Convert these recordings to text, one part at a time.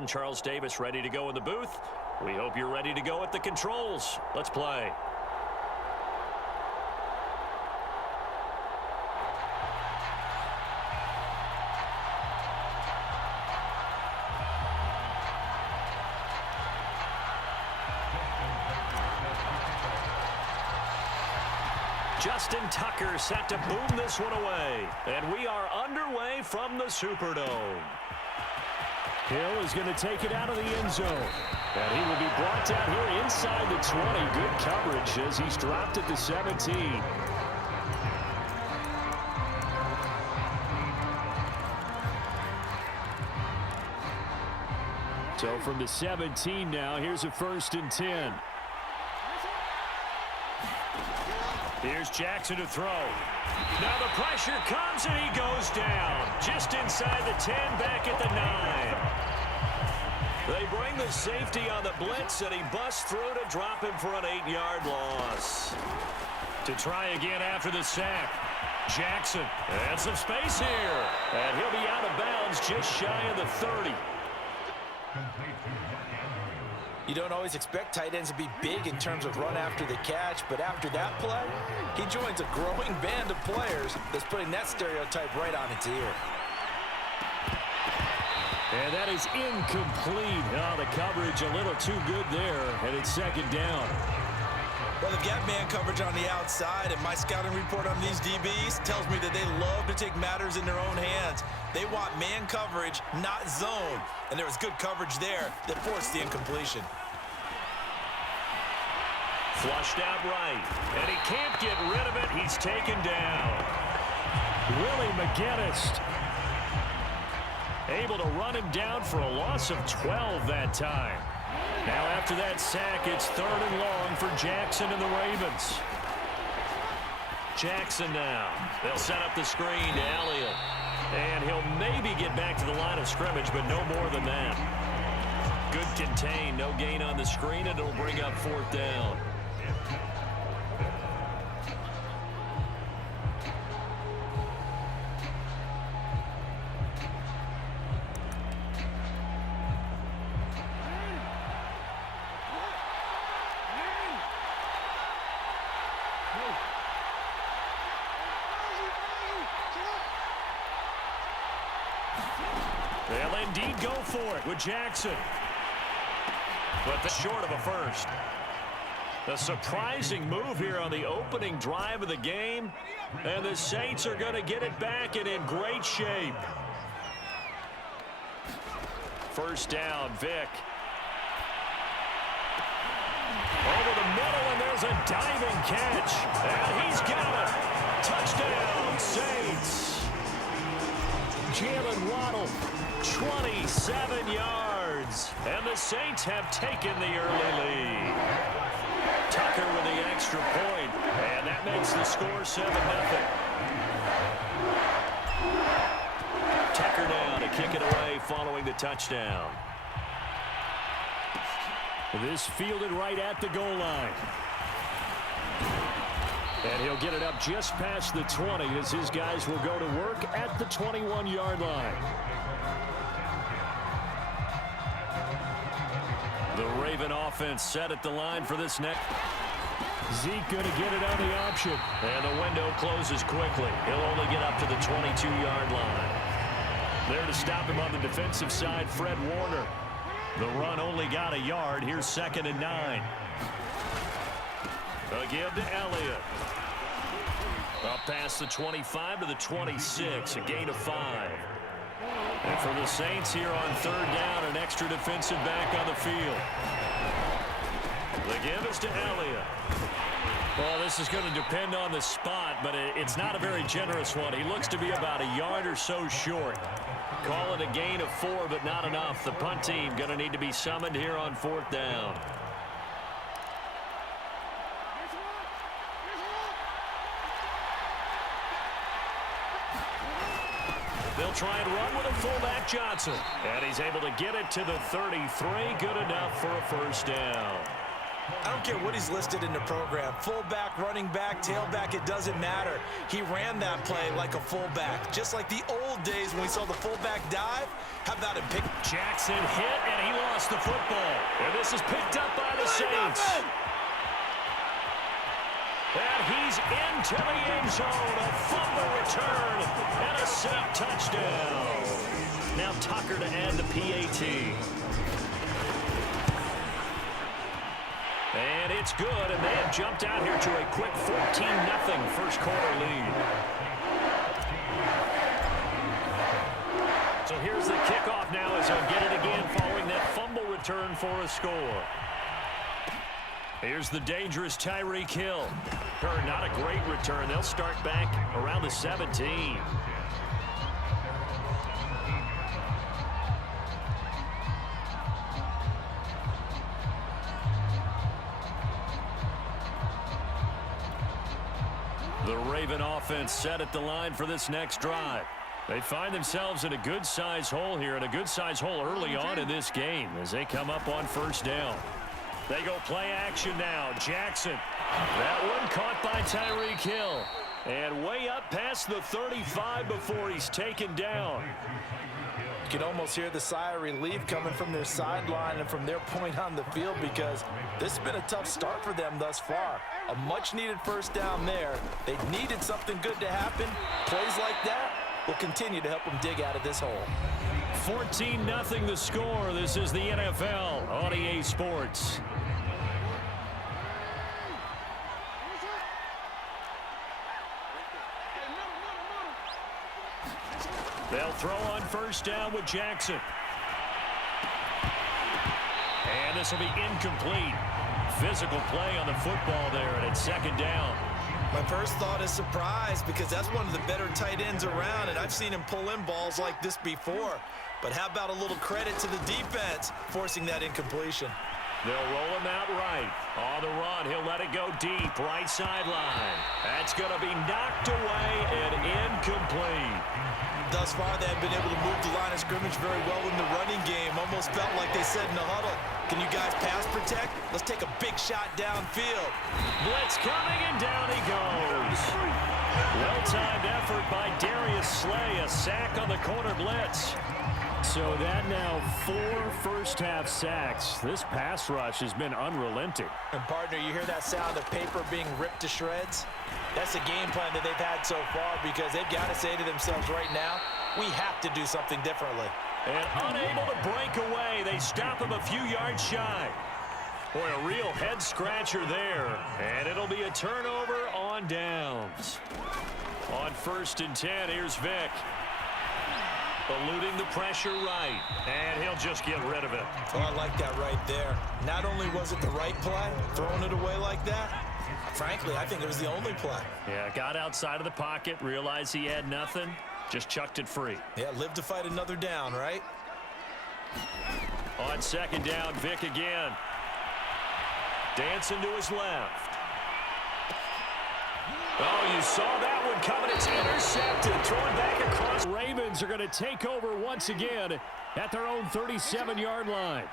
and Charles Davis ready to go in the booth. We hope you're ready to go at the controls. Let's play. Justin Tucker set to boom this one away. And we are underway from the Superdome. Hill is going to take it out of the end zone. And he will be brought down here inside the 20. Good coverage as he's dropped at the 17. So from the 17 now, here's a 1st and 10. Here's Jackson to throw. Now the pressure comes and he goes down. Just inside the 10, back at the 9. They bring the safety on the blitz and he busts through to drop him for an 8-yard loss. To try again after the sack. Jackson, and some space here. And he'll be out of bounds just shy of the 30. You don't always expect tight ends to be big in terms of run after the catch, but after that play, he joins a growing band of players that's putting that stereotype right on its ear. And that is incomplete. Oh, the coverage a little too good there, and it's 2nd down. Well, they've got man coverage on the outside, and my scouting report on these DBs tells me that they love to take matters in their own hands. They want man coverage, not zone. And there was good coverage there that forced the incompletion. Flushed out right, and he can't get rid of it. He's taken down. Willie McGinnis able to run him down for a loss of 12 that time. Now after that sack, it's 3rd and long for Jackson and the Ravens. Jackson now. They'll set up the screen to Elliott. And he'll maybe get back to the line of scrimmage, but no more than that. Good contain, no gain on the screen, and it'll bring up 4th down. They'll indeed go for it with Jackson. But they're short of a first. A surprising move here on the opening drive of the game. And the Saints are going to get it back and in great shape. 1st down, Vick. Over the middle, and there's a diving catch. And he's got it. Touchdown, Saints. Jalen Waddle, 27 yards. And the Saints have taken the early lead. Tucker with the extra point. And that makes the score 7-0. Tucker now to kick it away following the touchdown. This fielded right at the goal line. And he'll get it up just past the 20 as his guys will go to work at the 21-yard line. The Raven offense set at the line for this next. Zeke going to get it on the option. And the window closes quickly. He'll only get up to the 22-yard line. There to stop him on the defensive side, Fred Warner. The run only got a yard. Here's 2nd and 9. A give to Elliott. Up past the 25 to the 26. A gain of 5. And for the Saints here on 3rd down, an extra defensive back on the field. The give is to Elliott. Well, this is going to depend on the spot, but it's not a very generous one. He looks to be about a yard or so short. Call it a gain of 4, but not enough. The punt team going to need to be summoned here on 4th down. They'll try and run with a fullback, Johnson. And he's able to get it to the 33. Good enough for a 1st down. I don't care what he's listed in the program. Fullback, running back, tailback, it doesn't matter. He ran that play like a fullback, just like the old days when we saw the fullback dive. How about him pick? Jackson hit, and he lost the football. And this is picked up by the Saints. And he's into the end zone. A fumble return and a Saint touchdown. Now Tucker to add the PAT. And it's good, and they have jumped out here to a quick 14-0 first quarter lead. So here's the kickoff now as they'll get it again following that fumble return for a score. Here's the dangerous Tyreek Hill. Not a great return. They'll start back around the 17. The Raven offense set at the line for this next drive. They find themselves in a good-sized hole here, and a good-sized hole early on in this game as they come up on first down. They go play action now. Jackson. That one caught by Tyreek Hill. And way up past the 35 before he's taken down. You can almost hear the sigh of relief coming from their sideline and from their point on the field because this has been a tough start for them thus far. A much-needed first down there. They needed something good to happen. Plays like that will continue to help them dig out of this hole. 14-0 the score. This is the NFL on EA Sports. They'll throw on first down with Jackson. And this will be incomplete. Physical play on the football there, and it's second down. My first thought is surprise because that's one of the better tight ends around, and I've seen him pull in balls like this before. But how about a little credit to the defense forcing that incompletion? They'll roll him out right. On the run, he'll let it go deep, right sideline. That's going to be knocked away and incomplete. Thus far, they have been able to move the line of scrimmage very well in the running game. Almost felt like they said in the huddle, can you guys pass protect? Let's take a big shot downfield. Blitz coming, and down he goes. Well-timed effort by Darius Slay. A sack on the corner blitz. So that now 4 first-half sacks. This pass rush has been unrelenting. And, partner, you hear that sound of paper being ripped to shreds? That's the game plan that they've had so far because they've got to say to themselves right now, we have to do something differently. And unable to break away, they stop him a few yards shy. Boy, a real head-scratcher there. And it'll be a turnover on downs. On 1st and 10, here's Vick. Eluding the pressure right. And he'll just get rid of it. Oh, I like that right there. Not only was it the right play, throwing it away like that, frankly, I think it was the only play. Yeah, got outside of the pocket, realized he had nothing, just chucked it free. Yeah, live to fight another down, right? On second down, Vick again. Dancing to his left. Oh, you saw that one coming. It's intercepted. Thrown back across. Ravens are going to take over once again at their own 37-yard line.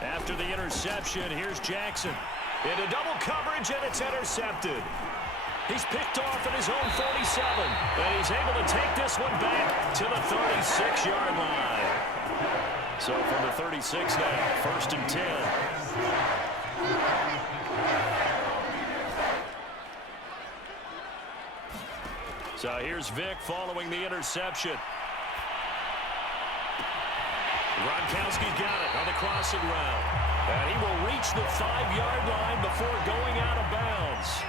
After the interception, here's Jackson. Into double coverage, and it's intercepted. He's picked off at his own 47, and he's able to take this one back to the 36-yard line. So from the 36 now, 1st and 10. So here's Vick following the interception. Gronkowski's got it on the crossing route. And he will reach the 5-yard line before going out of bounds.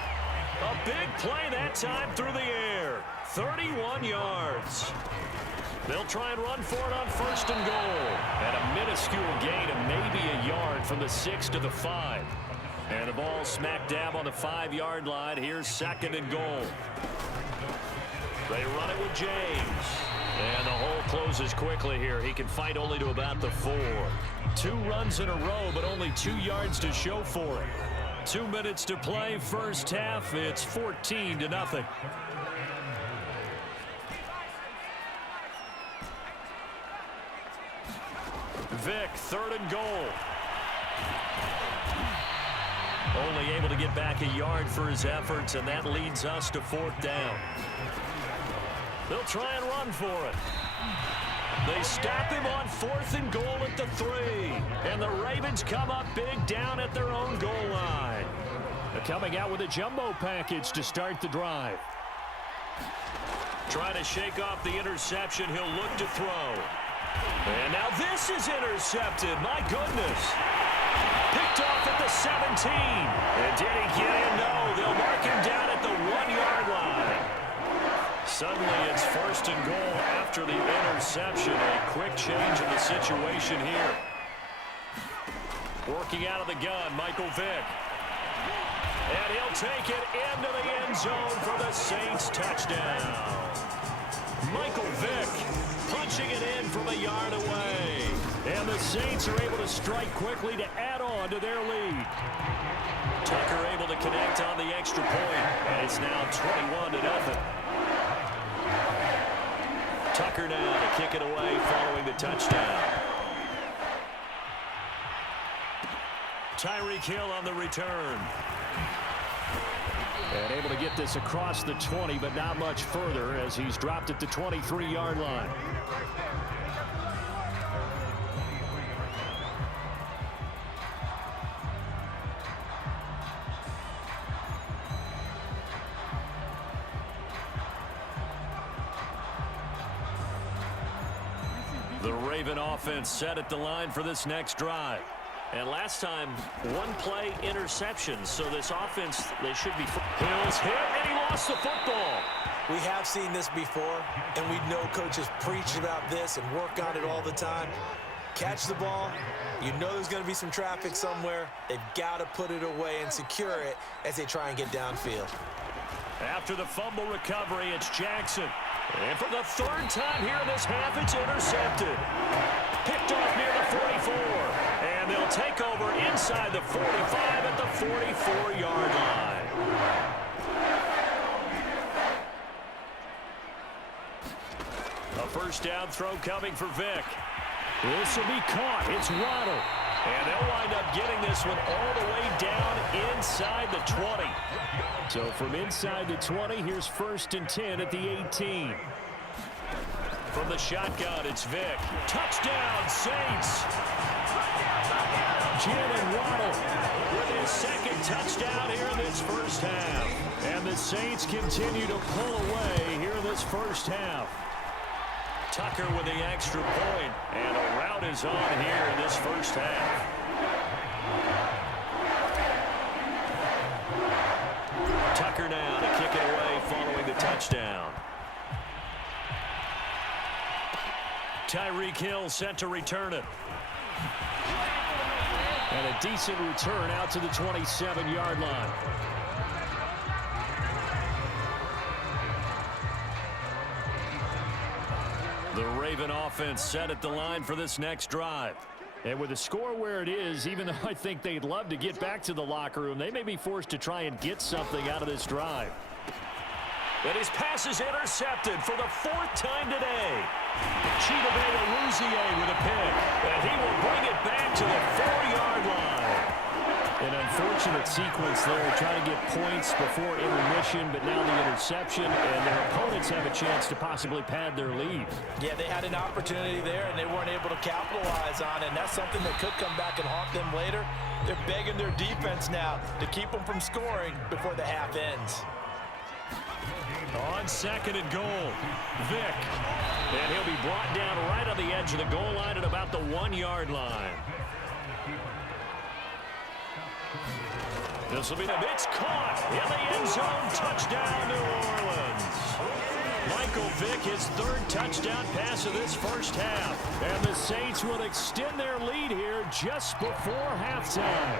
A big play that time through the air. 31 yards. They'll try and run for it on 1st and goal. And a minuscule gain of maybe a yard from the 6 to the 5. And the ball smack dab on the 5-yard line. Here's 2nd and goal. They run it with James. And the hole closes quickly here. He can fight only to about the 4. 2 runs in a row, but only 2 yards to show for it. 2 minutes to play, first half. It's 14-0. Vick, 3rd and goal. Only able to get back a yard for his efforts, and that leads us to 4th down. They'll try and run for it. They stop him on 4th and goal at the 3. And the Ravens come up big down at their own goal line. They're coming out with a jumbo package to start the drive. Trying to shake off the interception. He'll look to throw. And now this is intercepted. My goodness. Picked off at the 17. And did he get in? No. They'll mark him down at the 1-yard line. Suddenly it's 1st and goal after the interception. A quick change in the situation here. Working out of the gun, Michael Vick. And he'll take it into the end zone for the Saints touchdown. Michael Vick punching it in from a yard away. And the Saints are able to strike quickly to add on to their lead. Tucker able to connect on the extra point. And it's now 21-0. Tucker now to kick it away following the touchdown. Tyreek Hill on the return. And able to get this across the 20, but not much further as he's dropped at the 23-yard line. The Raven offense set at the line for this next drive. And last time, one play interception. So this offense, they should be. Hill's hit, and he lost the football. We have seen this before, and we know coaches preach about this and work on it all the time. Catch the ball. You know there's going to be some traffic somewhere. They've got to put it away and secure it as they try and get downfield. After the fumble recovery, it's Jackson. And for the 3rd time here in this half, it's intercepted. Picked off near the 44. And they'll take over inside the 45 at the 44-yard line. A 1st down throw coming for Vick. This will be caught. It's Waddle. And they'll wind up getting this one all the way down inside the 20. So from inside the 20, here's 1st and 10 at the 18. From the shotgun, it's Vick. Touchdown, Saints. Jalen Waddle With his 2nd touchdown here in this 1st half. And the Saints continue to pull away here in this 1st half. Tucker with the extra point, and a rout is on here in this 1st half. Tucker now to kick it away following the touchdown. Tyreek Hill set to return it. And a decent return out to the 27-yard line. The Raven offense set at the line for this next drive. And with the score where it is, even though I think they'd love to get back to the locker room, they may be forced to try and get something out of this drive. And his pass is intercepted for the 4th time today. Chidobe Awuzie with a pick. And he will bring it back to the 4-yard line. An unfortunate sequence there, trying to get points before intermission, but now the interception, and their opponents have a chance to possibly pad their lead. Yeah, they had an opportunity there, and they weren't able to capitalize on it, and that's something that could come back and haunt them later. They're begging their defense now to keep them from scoring before the half ends. On 2nd and goal, Vick. And he'll be brought down right on the edge of the goal line at about the 1-yard line. This will be it's caught in the end zone. Touchdown, New Orleans. Michael Vick, his 3rd touchdown pass of this 1st half. And the Saints will extend their lead here just before halftime.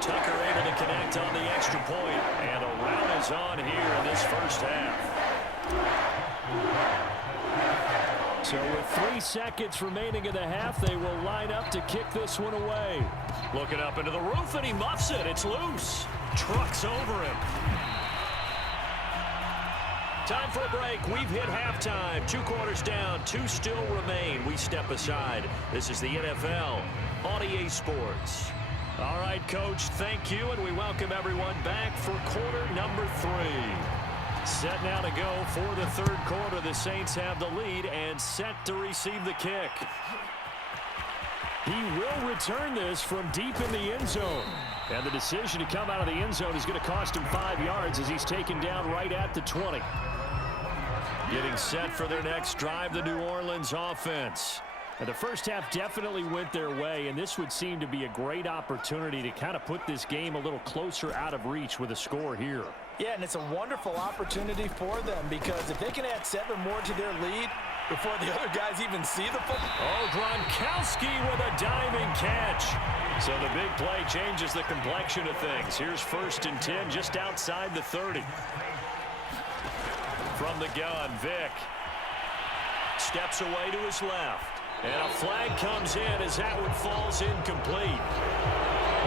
Tucker able to connect on the extra point, and a rout is on here in this 1st half. So with 3 seconds remaining in the half, they will line up to kick this one away. Looking up into the roof, and he muffs it. It's loose. Trucks over him. Time for a break. We've hit halftime. 2 quarters down. 2 still remain. We step aside. This is the NFL on EA Sports. All right, Coach, thank you, and we welcome everyone back for quarter number 3. Set now to go for the third quarter. The Saints have the lead and set to receive the kick. He will return this from deep in the end zone. And the decision to come out of the end zone is going to cost him 5 yards as he's taken down right at the 20. Getting set for their next drive, the New Orleans offense. And the first half definitely went their way, and this would seem to be a great opportunity to kind of put this game a little closer out of reach with a score here. Yeah, and it's a wonderful opportunity for them because if they can add 7 more to their lead before the other guys even see the football. Oh, Gronkowski with a diving catch. So the big play changes the complexion of things. Here's 1st and 10 just outside the 30. From the gun, Vick steps away to his left. And a flag comes in as that one falls incomplete.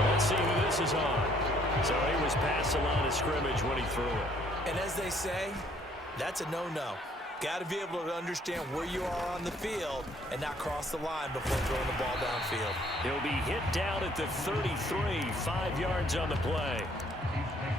Let's see who this is on. So he was past the line of scrimmage when he threw it. And as they say, that's a no-no. Got to be able to understand where you are on the field and not cross the line before throwing the ball downfield. He'll be hit down at the 33, 5 yards on the play.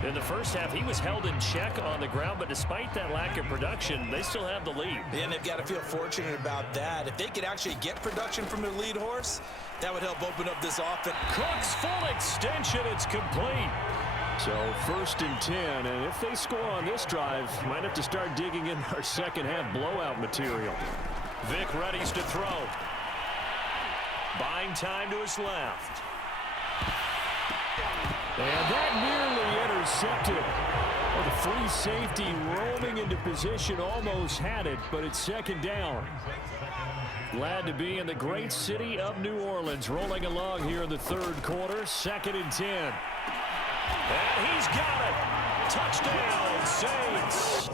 In the first half, he was held in check on the ground, but despite that lack of production, they still have the lead. And they've got to feel fortunate about that. If they could actually get production from their lead horse, that would help open up this offense. Cook's full extension, it's complete. So 1st and 10, and if they score on this drive, might have to start digging in our second half blowout material. Vick readies to throw. Buying time to his left. And that nearly intercepted. Well, the free safety roaming into position almost had it, but it's 2nd down. Glad to be in the great city of New Orleans, rolling along here in the 3rd quarter, 2nd and 10. And he's got it. Touchdown, Saints.